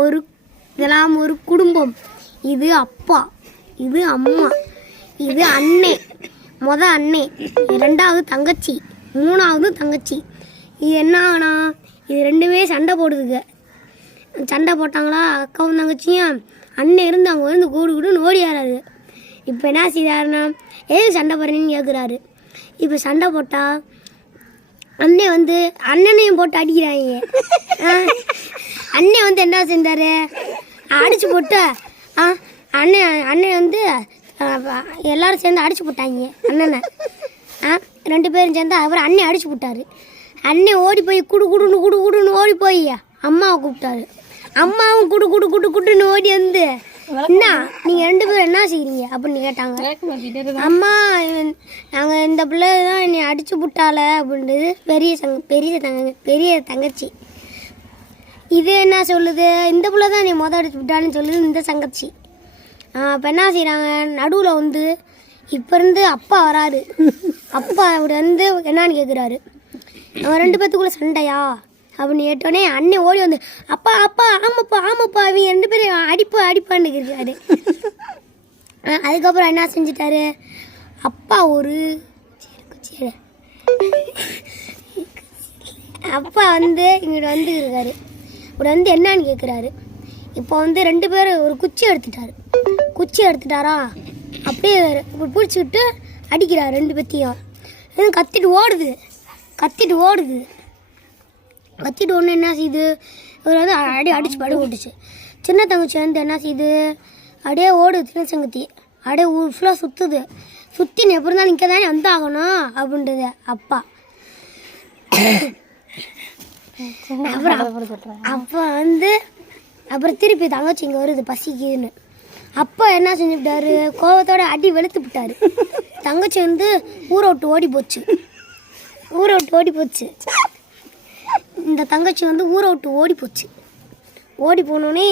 இதெல்லாம் ஒரு குடும்பம். இது அப்பா, இது அம்மா, இது அண்ணே, அண்ணே, ரெண்டாவது தங்கச்சி, மூணாவது தங்கச்சி. இது என்ன ஆனா இது ரெண்டுமே சண்டை போடுதுங்க. சண்டை போட்டாங்களா அக்காவும் தங்கச்சியும். அண்ணன் இருந்து அங்கே வந்து கூடுன்னு ஓடியாராரு. இப்போ என்ன செய்கிறாருன்னா எதுக்கு சண்டை போடுறீங்கன்னு கேட்குறாரு. இப்போ சண்டை போட்டால் அண்ணன் வந்து அண்ணனையும் போட்டு அடிக்கிறாங்க. அண்ணன் வந்து என்ன செஞ்சார், அடித்து போட்டு அண்ணன் வந்து எல்லோரும் சேர்ந்து அடித்து போட்டாங்க அண்ணனை. 2 பேரும் சேர்ந்து அப்புறம் அண்ணன் அடித்து போட்டார். அண்ணன் ஓடி போய் குடுன்னு ஓடி போய் அம்மாவை கூப்பிட்டாரு. அம்மாவும் குடுன்னு ஓடி வந்து என்ன நீங்கள் 2 பேரும் என்ன செய்கிறீங்க அப்படின்னு கேட்டாங்க. அம்மா நாங்கள் இந்த பிள்ளை தான் என்னை அடித்து விட்டால அப்படின்றது பெரிய தங்கச்சி. இது என்ன சொல்லுது, இந்த பிள்ளை தான் நீ அடிச்சு விட்டான்னு சொல்லுது இந்த தங்கச்சி. இப்போ என்ன செய்கிறாங்க, நடுவில் வந்து இப்போ இருந்து அப்பா வராரு. அப்பா அப்படி வந்து என்னான்னு கேட்குறாரு. அவன் 2 பேத்துக்குள்ளே சண்டையா அப்படின்னு கேட்டோடனே அண்ணன் ஓடி வந்து அப்பா ஆமாப்பா அவங்க 2 பேரும் அடிப்பான்னு இருக்காரு. அதுக்கப்புறம் என்ன செஞ்சிட்டாரு, அப்பா அப்பா வந்து இங்கிட்ட வந்து இருக்காரு. இப்படி வந்து என்னான்னு கேட்குறாரு. இப்போ வந்து 2 பேரும் ஒரு குச்சி எடுத்துட்டாரா அப்படியே இப்படி பிடிச்சிக்கிட்டு அடிக்கிறார் 2 பேத்தையும். கத்திட்டு ஓடுது. கத்திட்டு ஒன்று என்ன செய்யுது, இவர் வந்து அடிச்சு படு போட்டுச்சு. சின்ன தங்கச்சி வந்து என்ன செய்யுது, அப்படியே ஓடுது. சின்ன தங்கச்சி அப்படியே ஃபுல்லாக சுற்றி நீ எப்படி இருந்தாலும் நிற்க தானே வந்தாகணும் அப்படின்றது அப்பா. அப்போ வந்து அப்புறம் திருப்பி தங்கச்சி இங்கே வருது பசிக்குதுன்னு. அப்பா என்ன செஞ்சுட்டாரு, கோவத்தோட அடி வெளுத்து விட்டாரு. தங்கச்சி வந்து ஊரை விட்டு ஓடி போச்சு. இந்த தங்கச்சி வந்து ஊரை விட்டு ஓடி போனோடனே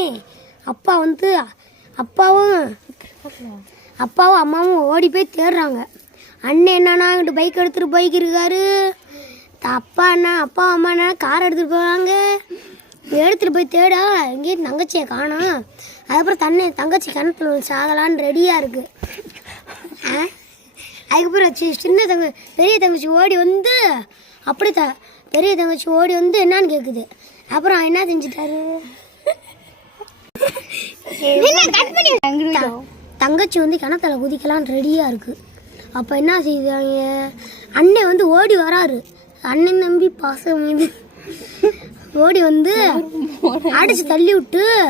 அப்பா வந்து அப்பாவும் அம்மாவும் ஓடி போய் தேடுறாங்க. அண்ணன் என்னன்னா இங்கிட்டு பைக் எடுத்துகிட்டு போய்க்கிருக்காரு. அப்பா அம்மா என்ன கார் எடுத்துகிட்டு போகிறாங்க. எடுத்துகிட்டு போய் தேடா எங்கேயும் தங்கச்சியை காணோம். அதுக்கப்புறம் தங்கச்சி கிணத்துல சாகலான்னு ரெடியாக இருக்குது. அதுக்கப்புறம் பெரிய தங்கச்சி ஓடி வந்து பெரிய தங்கச்சி ஓடி வந்து என்னான்னு கேட்குது. அப்புறம் என்ன செஞ்சிட்டாரு, தங்கச்சி வந்து கிணத்துல குதிக்கலான்னு ரெடியாக இருக்குது. அப்போ என்ன செய்வாங்க, அண்ணன் வந்து ஓடி வராரு. அண்ணன் தம்பி பாசம் மீது ஓடி வந்து அடித்து தள்ளி விட்டு